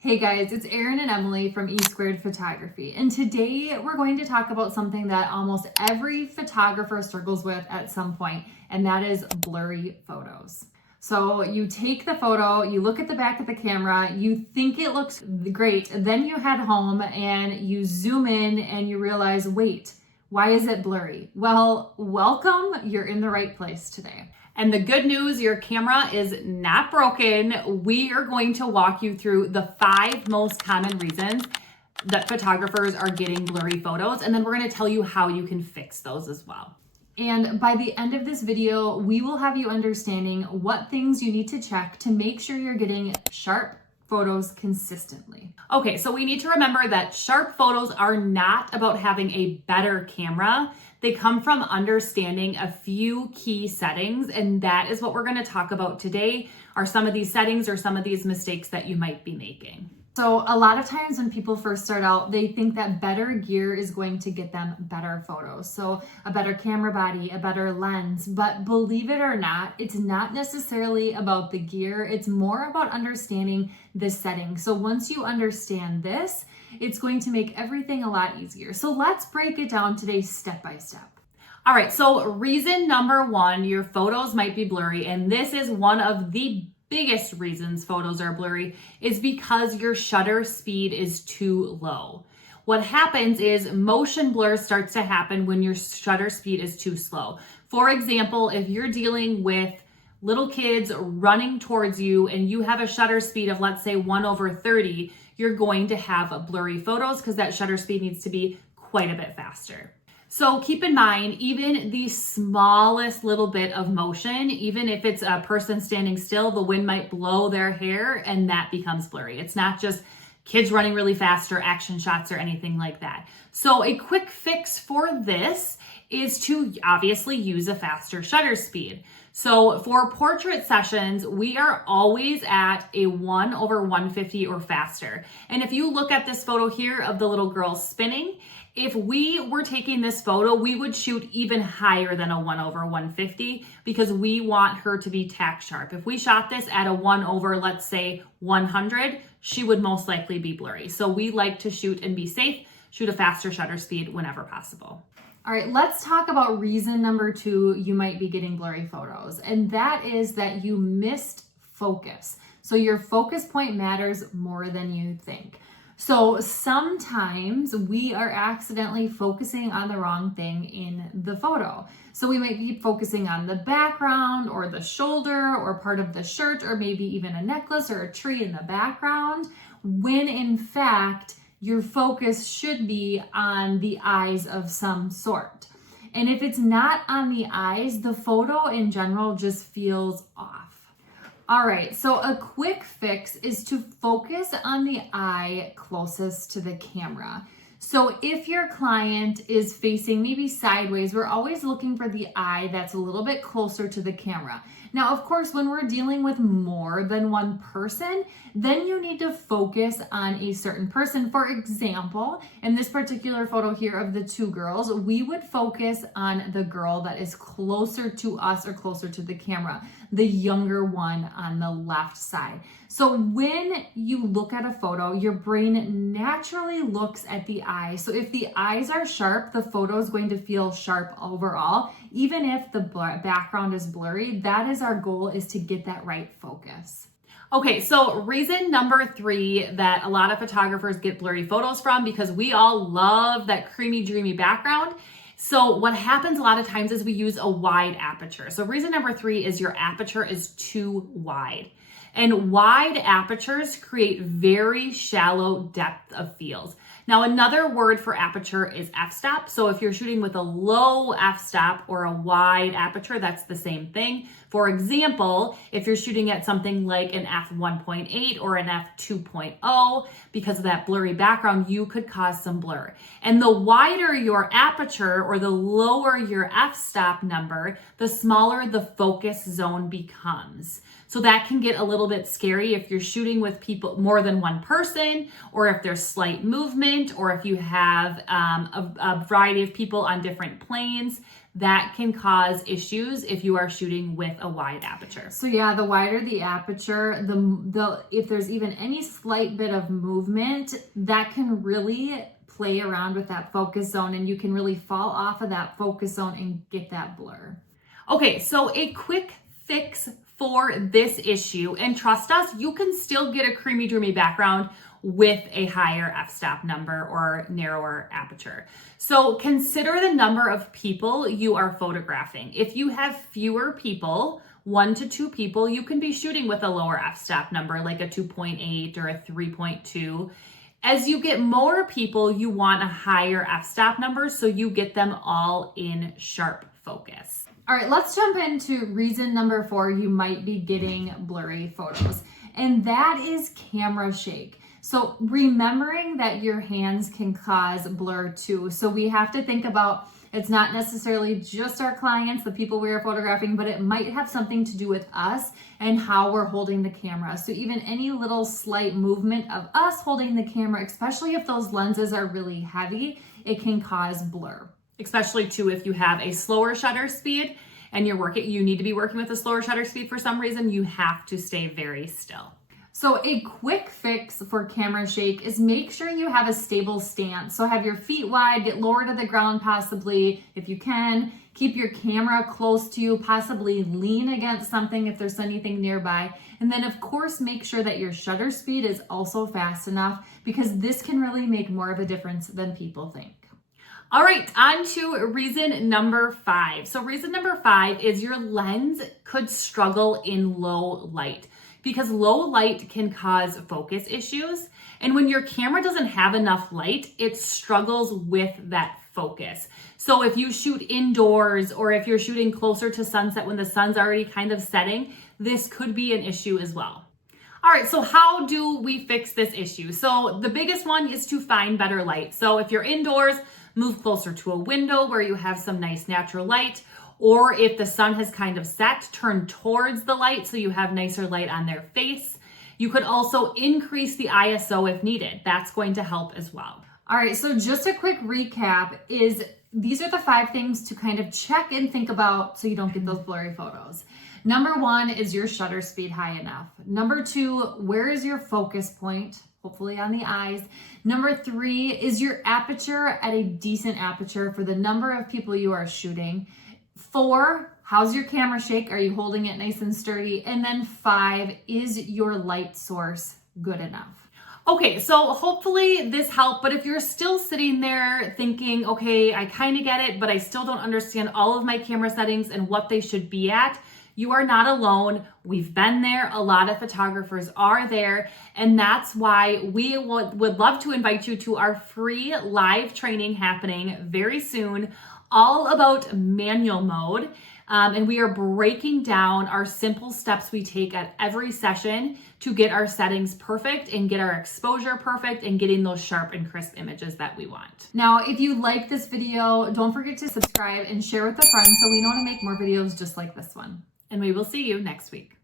Hey guys, it's Erin and Emily from E2 Photography, and today we're going to talk about something that almost every photographer struggles with at some point, and that is blurry photos. So you take the photo, you look at the back of the camera, you think it looks great, then you head home and you zoom in and you realize, wait, why is it blurry? Well, welcome, you're in the right place today. And the good news, your camera is not broken. We are going to walk you through the 5 most common reasons that photographers are getting blurry photos, and then we're going to tell you how you can fix those as well. And by the end of this video, we will have you understanding what things you need to check to make sure you're getting sharp photos consistently. Okay, so we need to remember that sharp photos are not about having a better camera. They come from understanding a few key settings, and that is what we're going to talk about today, are some of these settings or some of these mistakes that you might be making. So a lot of times when people first start out, they think that better gear is going to get them better photos. So a better camera body, a better lens, but believe it or not, it's not necessarily about the gear. It's more about understanding the setting. So once you understand this, it's going to make everything a lot easier. So let's break it down today step by step. All right, so reason number 1, your photos might be blurry, and this is one of the biggest reasons photos are blurry, is because your shutter speed is too low. What happens is motion blur starts to happen when your shutter speed is too slow. For example, if you're dealing with little kids running towards you and you have a shutter speed of, let's say, 1/30, you're going to have blurry photos because that shutter speed needs to be quite a bit faster. So keep in mind, even the smallest little bit of motion, even if it's a person standing still, the wind might blow their hair and that becomes blurry. It's not just kids running really fast or action shots or anything like that. So a quick fix for this is to obviously use a faster shutter speed. So for portrait sessions, we are always at a 1/150 or faster. And if you look at this photo here of the little girl spinning, if we were taking this photo, we would shoot even higher than a 1/150 because we want her to be tack sharp. If we shot this at a 1/, let's say 100, she would most likely be blurry. So we like to shoot and be safe, shoot a faster shutter speed whenever possible. All right, let's talk about reason number 2 you might be getting blurry photos, and that is that you missed focus. So your focus point matters more than you think. So sometimes we are accidentally focusing on the wrong thing in the photo. So we might be focusing on the background or the shoulder or part of the shirt or maybe even a necklace or a tree in the background, when in fact, your focus should be on the eyes of some sort. And if it's not on the eyes, the photo in general just feels off. All right, so a quick fix is to focus on the eye closest to the camera. So if your client is facing maybe sideways, we're always looking for the eye that's a little bit closer to the camera. Now, of course, when we're dealing with more than one person, then you need to focus on a certain person. For example, in this particular photo here of the 2 girls, we would focus on the girl that is closer to us or closer to the camera, the younger one on the left side. So when you look at a photo, your brain naturally looks at the eye. So if the eyes are sharp, the photo is going to feel sharp overall. Even if the background is blurry, that is our goal, is to get that right focus. Okay, so reason number 3 that a lot of photographers get blurry photos from, because we all love that creamy, dreamy background. So what happens a lot of times is we use a wide aperture. So reason number 3 is your aperture is too wide. And wide apertures create very shallow depth of fields. Now, another word for aperture is f-stop. So if you're shooting with a low f-stop or a wide aperture, that's the same thing. For example, if you're shooting at something like an f1.8 or an f2.0, because of that blurry background, you could cause some blur. And the wider your aperture or the lower your f-stop number, the smaller the focus zone becomes. So that can get a little bit scary if you're shooting with people, more than one person, or if there's slight movement, or if you have a variety of people on different planes. that can cause issues if you are shooting with a wide aperture. So yeah, the wider the aperture, if there's even any slight bit of movement, that can really play around with that focus zone, and you can really fall off of that focus zone and get that blur. Okay, so a quick fix for this issue, and trust us, you can still get a creamy dreamy background with a higher f-stop number or narrower aperture. So consider the number of people you are photographing. If you have fewer people, 1 to 2 people, you can be shooting with a lower f-stop number, like a 2.8 or a 3.2. As you get more people, you want a higher f-stop number so you get them all in sharp focus. All right, let's jump into reason number 4 you might be getting blurry photos, and that is camera shake. So remembering that your hands can cause blur too. So we have to think about, it's not necessarily just our clients, the people we are photographing, but it might have something to do with us and how we're holding the camera. So even any little slight movement of us holding the camera, especially if those lenses are really heavy, it can cause blur. Especially too if you have a slower shutter speed and you need to be working with a slower shutter speed for some reason, you have to stay very still. So a quick fix for camera shake is make sure you have a stable stance. So have your feet wide, get lower to the ground possibly if you can. Keep your camera close to you, possibly lean against something if there's anything nearby. And then of course, make sure that your shutter speed is also fast enough, because this can really make more of a difference than people think. All right, on to reason number 5. So reason number 5 is your lens could struggle in low light, because low light can cause focus issues. And when your camera doesn't have enough light, it struggles with that focus. So if you shoot indoors or if you're shooting closer to sunset when the sun's already kind of setting, this could be an issue as well. All right, so how do we fix this issue? So the biggest one is to find better light. So if you're indoors, move closer to a window where you have some nice natural light. Or if the sun has kind of set, turn towards the light so you have nicer light on their face. You could also increase the ISO if needed. That's going to help as well. All right, so just a quick recap is these are the 5 things to kind of check and think about so you don't get those blurry photos. Number 1 is your shutter speed high enough. Number 2, where is your focus point? Hopefully on the eyes. Number 3, is your aperture at a decent aperture for the number of people you are shooting? 4, how's your camera shake? Are you holding it nice and sturdy? And then 5, is your light source good enough? Okay, so hopefully this helped, but if you're still sitting there thinking, okay, I kind of get it, but I still don't understand all of my camera settings and what they should be at, you are not alone. We've been there. A lot of photographers are there. And that's why we would love to invite you to our free live training happening very soon, all about manual mode. And we are breaking down our simple steps we take at every session to get our settings perfect and get our exposure perfect and getting those sharp and crisp images that we want. Now, if you like this video, don't forget to subscribe and share with a friend so we know to make more videos just like this one. And we will see you next week.